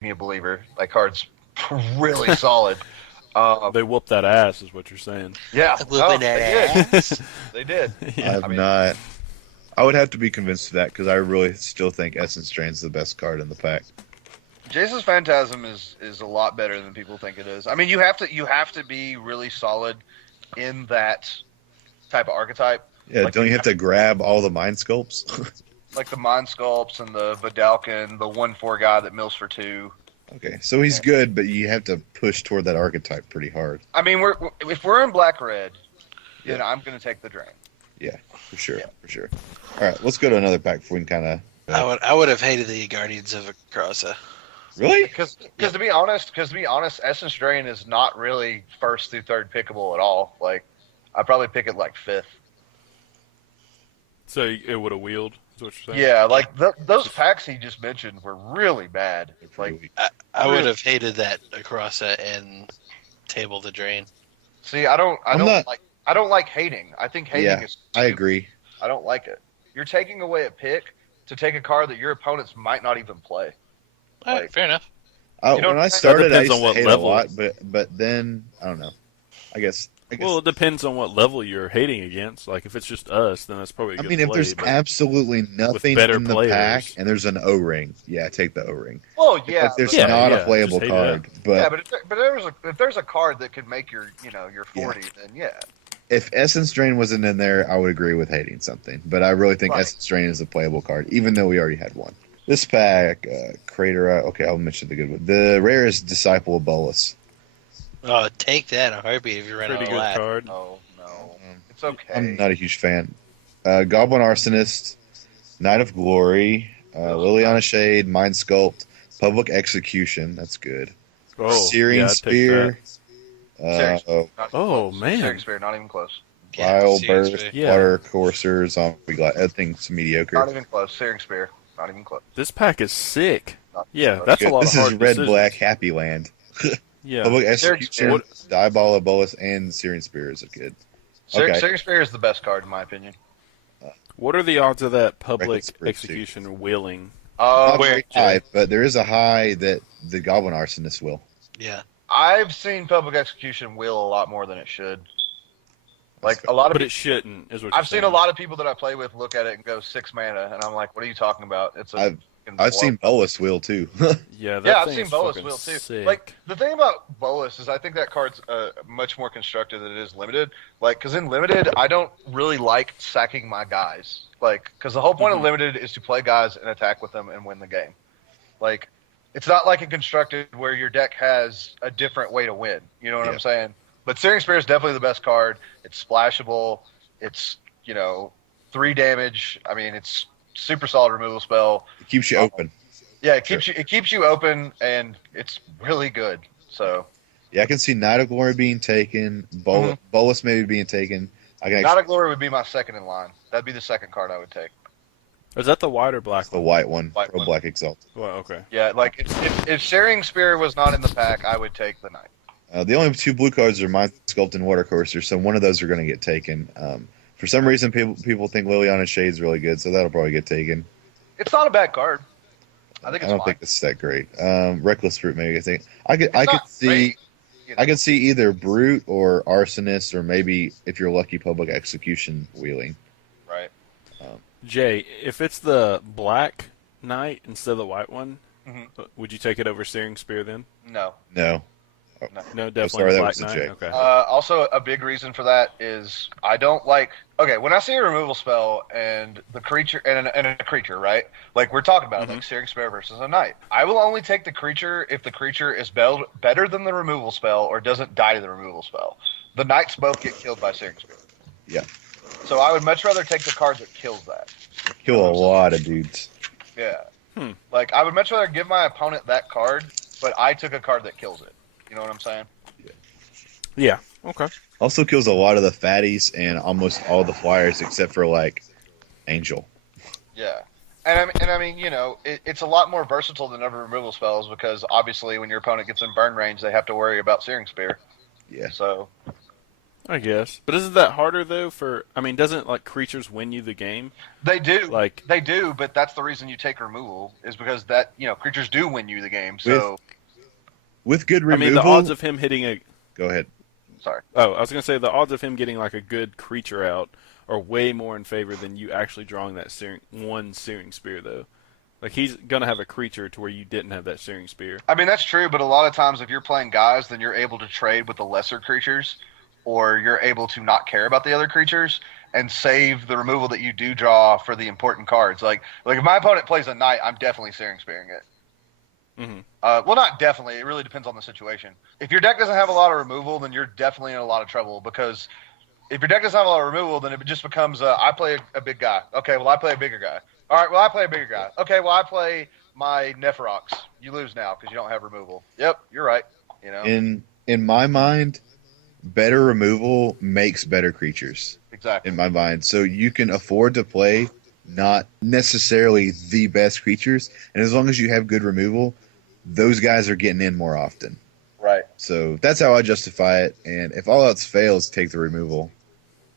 me a believer. That card's really solid. They whoop that ass, is what you're saying. Yeah, Whooping no, they did. that ass. They did. I Yeah. have I mean, not. I would have to be convinced of that because I really still think Essence Drain's the best card in the pack. Jason's Phantasm is a lot better than people think it is. I mean, you have to be really solid in that type of archetype. Yeah, Like don't you have to grab all the Mind Sculpts? Like the Mind Sculpts and the Vidalkin, the 1/4 guy that mills for 2. Okay, so he's good, but you have to push toward that archetype pretty hard. I mean, if we're in black red, then I'm going to take the drain. Yeah, for sure, Yeah. for sure. All right, let's go to another pack before we can kind of. I would have hated the Guardians of Acrossa. Really? Because to be honest, Essence Drain is not really first through third pickable at all. Like, I'd probably pick it like fifth. So it would have wheeled, is what you're saying? Yeah, like those packs he just mentioned were really bad. Like, I would have hated that Acrossa and Table the Drain. see, I don't not- like hating. I think hating Yeah, is I stupid. agree. I don't like it. You're taking away a pick to take a card that your opponents might not even play. All right, Like- fair enough. You know When what I I'm saying? started, I That depends used on to what hate level. a lot, but then I don't know. I guess. Well, it depends on what level you're hating against. Like, if it's just us, then that's probably a I good mean, if play, there's but absolutely nothing better in the players. pack and there's an O-ring, yeah, take the O-ring. Well, yeah, If there's Yeah, not yeah, a playable just hate it card, up. but yeah, but if there's a card that could make your your 40, then yeah. if Essence Drain wasn't in there, I would agree with hating something. But I really think Right. Essence Drain is a playable card, even though we already had one. This pack, Crater. Okay, I'll mention the good one. The rare is Disciple of Bolus. Oh, take that in a heartbeat if you run pretty out of good life. card. No, it's okay. I'm not a huge fan. Goblin Arsonist, Knight of Glory, Liliana Shade, Mind Sculpt, Public Execution. That's good. Oh, Searing yeah, I'd take Spear. Serious. Not even Oh, close. man. Serious Spear, not even close. Vile serious, Burst, man. Yeah. Water Coursers, Zombie Glide. Everything's mediocre. Not even close. Searing Spear, not even close. This pack is sick. Not Yeah, close. that's a lot This of hard is Red decisions. Black Happy Land. Yeah. Public Searing Execution, Diabolic Bolus, and Searing Spear is good. Okay. Searing Spear is the best card in my opinion. What are the odds of that public Reckless Pursuit. execution wheeling? Not where- very high, but there is a high that the Goblin Arsonist will. Yeah. I've seen Public Execution wheel a lot more than it should. Like a lot of But it shouldn't, is what you're I've seen saying. a lot of people that I play with look at it and go 6 mana, and I'm like, what are you talking about? It's a I've seen Bolus wheel too. Yeah, that Yeah, I've thing seen is Bolus fucking wheel too. sick. Like the thing about Bolus is, I think that card's much more constructed than it is limited. Like, because in limited, I don't really like sacking my guys. Like, because the whole point of limited is to play guys and attack with them and win the game. Like, it's not like in constructed where your deck has a different way to win. You know what Yeah. I'm saying? But Searing Spear is definitely the best card. It's splashable. It's 3 damage. I mean, it's super solid removal spell. It keeps you open. Yeah, it keeps you open, and it's really good. So, Yeah, I can see Knight of Glory being taken, Bolus maybe being taken. I can Not actually of Glory would be my second in line. That'd be the second card I would take. Is that the white or black the one? white one, White Pro one. Black Exalt. Well, okay. Yeah, like if Sharing Spear was not in the pack, I would take the Knight. The only 2 blue cards are Mind Sculpt and Water Courser, so one of those are going to get taken. For some reason, people think Liliana Shade's really good, so that'll probably get taken. It's not a bad card. I think I it's don't fine. think it's that great. Reckless Fruit, maybe. I think I could It's could not see. great, you know. I could see either Brute or Arsonist, or maybe if you're lucky, Public Execution wheeling. Right. Jay, if it's the black knight instead of the white one, Mhm. would you take it over Searing Spear then? No. No. No, definitely sorry, the that black was the knight. Jay. Okay. Also, a big reason for that is I don't like. Okay, when I see a removal spell and the creature and a creature, right? Like we're talking about, like Searing Spear versus a knight. I will only take the creature if the creature is better than the removal spell or doesn't die to the removal spell. The knights both get killed by Searing Spear. Yeah. So I would much rather take the card that kills that. Kill a lot of dudes. Yeah. Hmm. Like I would much rather give my opponent that card, but I took a card that kills it. You know what I'm saying? Yeah. Okay. Also kills a lot of the fatties and almost all the flyers except for like Angel. Yeah. And I mean, it's a lot more versatile than other removal spells because obviously when your opponent gets in burn range, they have to worry about Searing Spear. Yeah. So I guess. But isn't that harder though? Doesn't like creatures win you the game? They do, Like, they do, but that's the reason you take removal is because that creatures do win you the game. With So good removal. the odds of him hitting a Go ahead. sorry. Oh, I was gonna say the odds of him getting like a good creature out are way more in favor than you actually drawing that searing spear though. Like he's gonna have a creature to where you didn't have that searing spear. I mean that's true, but a lot of times if you're playing guys, then you're able to trade with the lesser creatures, or you're able to not care about the other creatures and save the removal that you do draw for the important cards. Like if my opponent plays a knight, I'm definitely searing spearing it. Mm-hmm. Well, not definitely. It really depends on the situation. If your deck doesn't have a lot of removal, then you're definitely in a lot of trouble because if your deck doesn't have a lot of removal, then it just becomes I play a big guy. Okay, well I play a bigger guy. All right, well I play a bigger guy. Okay, well I play my Nephrox. You lose now because you don't have removal. Yep, you're right. In my mind, better removal makes better creatures. Exactly. In my mind, so you can afford to play not necessarily the best creatures, and as long as you have good removal, those guys are getting in more often. Right. So that's how I justify it. And if all else fails, take the removal.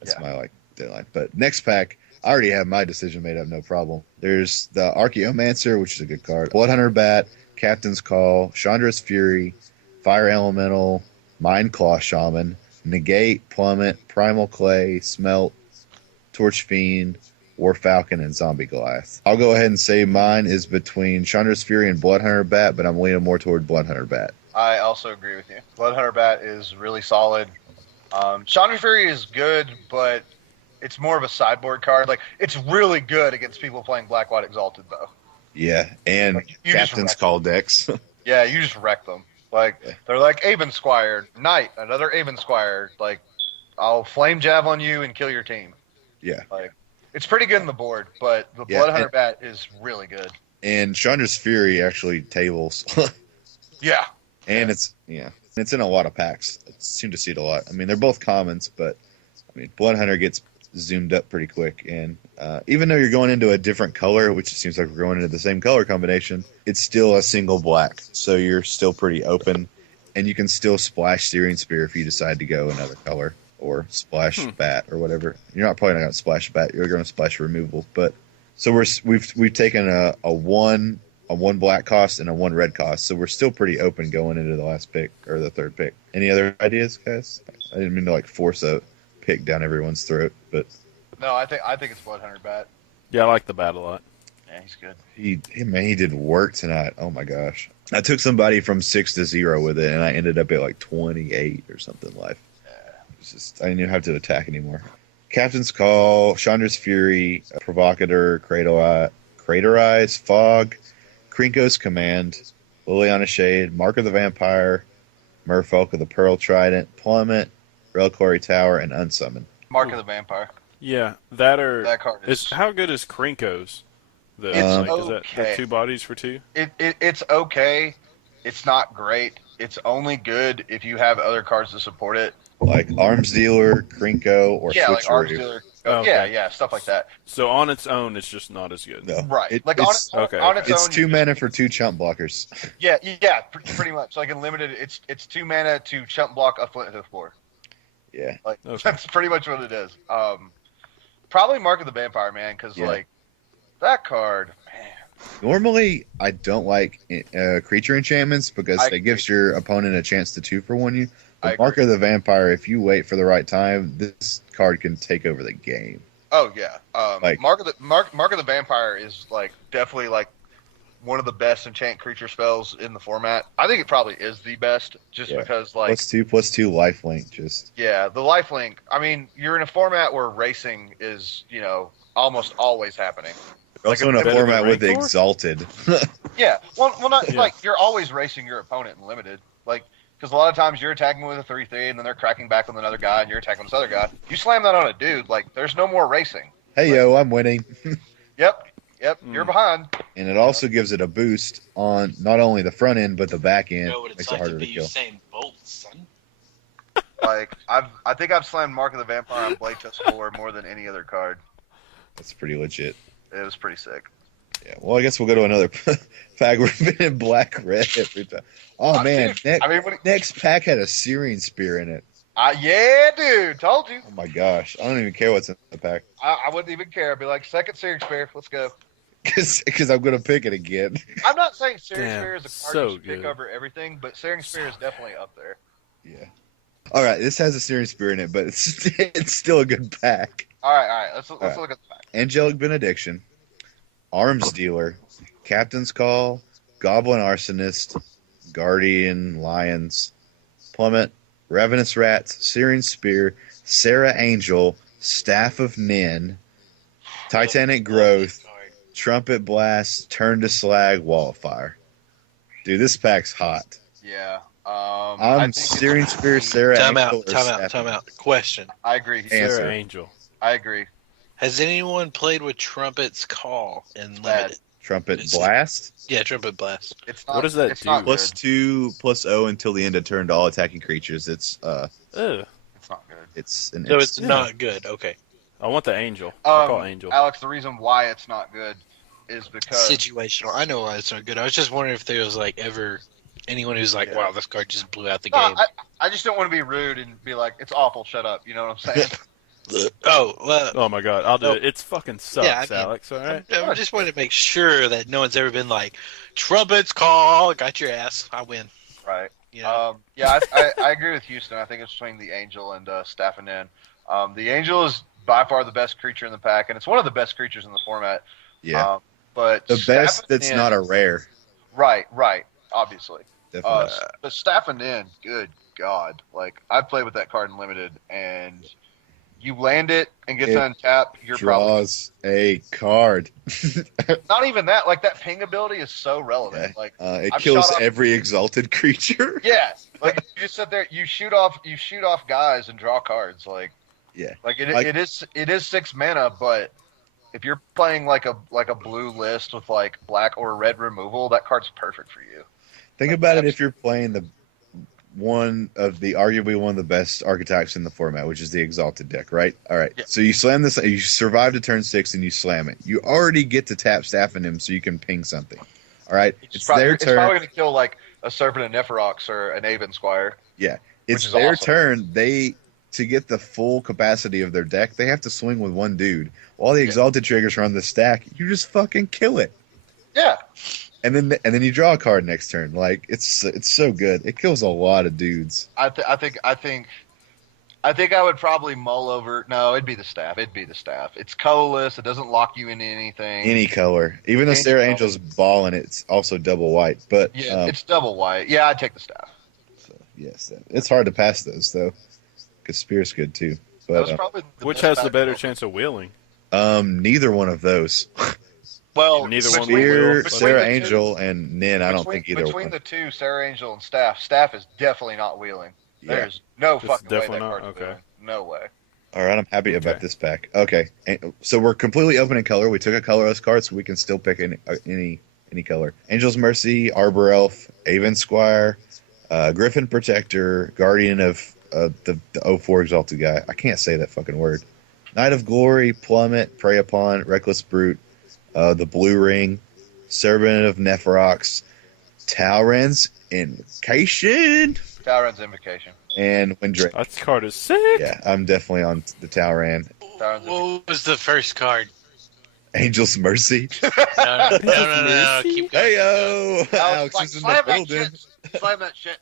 That's my deadline. But next pack, I already have my decision made up, no problem. There's the Archaeomancer, which is a good card. Bloodhunter Bat, Captain's Call, Chandra's Fury, Fire Elemental, Mind Claw Shaman, Negate, Plummet, Primal Clay, Smelt, Torch Fiend, War Falcon, and Zombie Goliath. I'll go ahead and say mine is between Chandra's Fury and Bloodhunter Bat, but I'm leaning more toward Bloodhunter Bat. I also agree with you. Bloodhunter Bat is really solid. Chandra Fury is good, but it's more of a sideboard card. Like, it's really good against people playing Black-White Exalted, though. Yeah, and you Captain's Call decks. Yeah, you just wreck them. Like, they're like Aben Squire, Knight, another Aben Squire. Like, I'll Flame Javelin you and kill your team. Yeah. Like, it's pretty good in the board, but the Bloodhunter Bat is really good. And Chandra's Fury actually tables. Yeah. And it's in a lot of packs. I seem to see it a lot. I mean, they're both commons, but Bloodhunter gets zoomed up pretty quick. And even though you're going into a different color, which it seems like we're going into the same color combination, it's still a single black. So you're still pretty open, and you can still splash Searing Spear if you decide to go another color or splash Bat or whatever. You're not probably not going to splash Bat. You're going to splash removal. But so we've taken a one black cost and a one red cost, so we're still pretty open going into the last pick or the third pick. Any other ideas, guys? I didn't mean to force a pick down everyone's throat, but No, I think it's Bloodhunter Bat. Yeah, I like the bat a lot. Yeah, he's good. He did work tonight. Oh my gosh, I took somebody from 6 to 0 with it, and I ended up at 28 or something life. It's just I didn't even have to attack anymore. Captain's Call, Chandra's Fury, Provocateur, Craterize, Fog, Krinko's Command, Liliana Shade, Mark of the Vampire, Merfolk of the Pearl Trident, Plummet, Reliquary Tower, and Unsummon. Mark of the Vampire. Yeah, That card is how good is Krinko's? Though? It's Is that 2 bodies for 2? It's okay. It's not great. It's only good if you have other cards to support it. Like Arms Dealer, Krinko, or Yeah, like Arms Switcheroo. Dealer. Okay. Yeah, stuff like that. So on its own, it's just not as good. No. Right. It's on its it's own, 2 mana for 2 chump blockers. Yeah, pretty much. Like in limited, it's 2 mana to chump block a Flint Hoof Boar. Yeah. Like Okay. that's pretty much what it is. Probably Mark of the Vampire, man, because that card, man. Normally, I don't like creature enchantments because I it gives your opponent a chance to 2-for-1 you. I But Mark of the Vampire, if you wait for the right time, this card can take over the game. Oh yeah. Mark of the Vampire is definitely one of the best enchant creature spells in the format. I think it probably is the best, just because +2/+2 lifelink. Just the lifelink. I mean, you're in a format where racing is almost always happening. also in a better than format with Rancor? Exalted. Yeah, well, not you're always racing your opponent in limited, because a lot of times you're attacking with a 3/3, and then they're cracking back with another guy, and you're attacking this other guy. You slam that on a dude, there's no more racing. Hey yo, I'm winning. Yep, you're behind. And it also gives it a boost on not only the front end but the back end. You know what it's Makes like it to harder be to kill. Usain Bolt, son. I think I've slammed Mark of the Vampire on Blade Test 4 more than any other card. That's pretty legit. It was pretty sick. Yeah. Well, I guess we'll go to another pack. We've been in black red every time. Oh man, Dude, next pack had a Searing Spear in it. Yeah, dude. Told you. Oh my gosh, I don't even care what's in the pack I wouldn't even care. I'd be like, second Searing Spear. Let's go. because I'm gonna pick it again. I'm not saying Searing Damn, Spear is a card so you should pick good. over everything, but Searing Spear is definitely up there. Yeah. All right, this has a Searing Spear in it, but it's still a good pack. All right. Let's right. look at the pack. Angelic Benediction, Arms Dealer, Captain's Call, Goblin Arsonist, Guardian Lions, Plummet, Ravenous Rats, Searing Spear, Sarah Angel, Staff of Nin, Titanic Growth, Trumpet Blast, Turn to Slag, Wall of Fire. Dude, this pack's hot. Yeah. I'm think Searing it's- Spear, Sarah Time Angel, out. or Time out. Staff Time of out. Question: I agree. Answer. Sarah Angel. I agree. Has anyone played with Trumpet's Call in bad. limited? Trumpet It's- Blast. Yeah, Trumpet Blast. It's not. What does that it's do? Not Plus good. 2/+0 until the end of turn to all attacking creatures. It's Ugh. It's not good. it's an So it's Yeah. not good. Okay. I want the Angel. I call Angel. Alex, the reason why it's not good is because Situational. I know why it's not good. I was just wondering if there was like ever anyone who's like, Yeah. "Wow, this card just blew out the No, game." I just don't want to be rude and be like, it's awful. Shut up. You know what I'm saying? Oh, well, Oh my god, I'll do No. it. It's fucking sucks, Yeah, I mean- Alex. All right. I just wanted to make sure that no one's ever been like, "Trumpet's Call, got your ass, I win." Right. You know? Yeah, I agree with Houston. I think it's between the Angel and Staff and Nin. The Angel is by far the best creature in the pack, and it's one of the best creatures in the format. yeah. But The Staff best and that's Nin- not a rare. right, obviously. Definitely. But Staff and Nin, good God! Like I've played with that card in limited, and you land it and get It to untap, you're Draws a card. probably not even that. Like that ping ability is so relevant. Like It I've kills shot off- every exalted creature. yeah, like you just sit there, you shoot off guys and draw cards. Like Yeah. like Like- it is 6 mana, but if you're playing like a blue list with like black or red removal, that card's perfect for you. Think about it if you're playing arguably one of the best archetypes in the format, which is the Exalted deck, right? All right. Yeah. So you slam this, you survive to turn 6 and you slam it. You already get to tap Staff in him so you can ping something. All right. It's their It's probably turn. going to kill like a Serpent of Neferox or an Aven Squire. It's which is their awesome. turn. To get the full capacity of their deck, they have to swing with one dude. While the Exalted triggers are on the stack, you just fucking kill it. Yeah, And then you draw a card next turn. Like it's so good. It kills a lot of dudes. I think I would probably mull over. No, it'd be the staff. It's colorless. It doesn't lock you into anything. Any color, even though Any Sarah color. Angel's balling, it's also double white. But Yeah, it's double white. Yeah, I'd take the staff. yes, it's hard to pass those though, because Spear's good too. That was But probably Which best has the pack better built. chance of wheeling? neither one of those. Well, Neither one between- will. Spear, Between Sarah the two- Angel, and Nin. I don't think either between one. the two, Sarah Angel and Staff. Staff is definitely not wheeling. Yeah. There's no It's fucking way that definitely not? card's Okay. wheeling. No way. All right, I'm happy about Okay. this pack. Okay, so we're completely open in color. We took a colorless card, so we can still pick any color. Angel's Mercy, Arbor Elf, Aven Squire, Griffin Protector, Guardian of the 04 Exalted guy. I can't say that fucking word. Knight of Glory, Plummet, Prey Upon, Reckless Brute, the Blue Ring, Servant of Neferox, Talran's Invocation, Talran's Invocation. and Windrake. That card is sick. Yeah, I'm definitely on the Talran. Talran's Invocation. What was the first card? Angel's Mercy. No. Keep going. Hey yo, I Alex was like, is in the slam that building. shit. Slam that shit.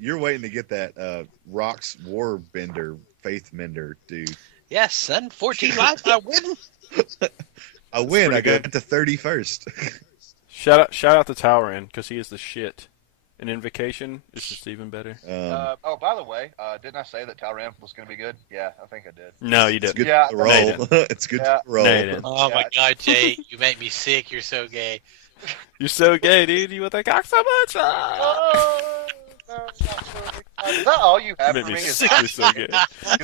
You're waiting to get that Rocks Warbender, Faith Mender, dude. Yes, son. 14 lives. I win. I win. I pretty got to 31st. Shout out to Talran because he is the shit. An Invocation is just even better. Oh, by the way, didn't I say that Talran was going to be good? Yeah, I think I did. No, you It's didn't. good Yeah, to no, roll. you It's good Yeah. to roll. No, you didn't. Oh my Yeah. God, Jay, you make me sick. You're so gay. You're so gay, dude. You want that cock so much? Ah! Oh, no, not really. Is that all you have Made for me me? Is sick. You're so gay.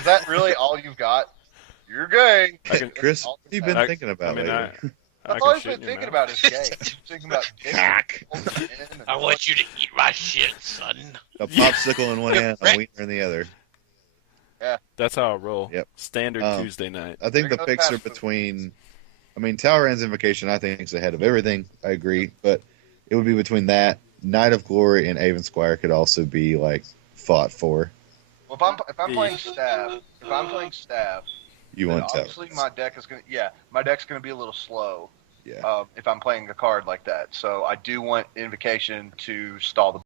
that really all you've got? You're gay. I can- Chris, what have you been I- thinking about I mean, lately? That's I all can he's shit been in your thinking mouth. about is gay. He's thinking about dick. Cock. I want you to eat my shit, son. A popsicle in one hand, a wiener in the other. That's how I roll. Yep. Standard Um, Tuesday night. I think the Bring up picks are past the- between. I mean, Talran's Invocation, I think, is ahead of everything. I agree, but it would be between that, Knight of Glory, and Aven Squire could also be like fought for. Well, if I'm playing staff, You then want to. obviously my deck's gonna be a little slow. Yeah. If I'm playing a card like that, so I do want Invocation to stall the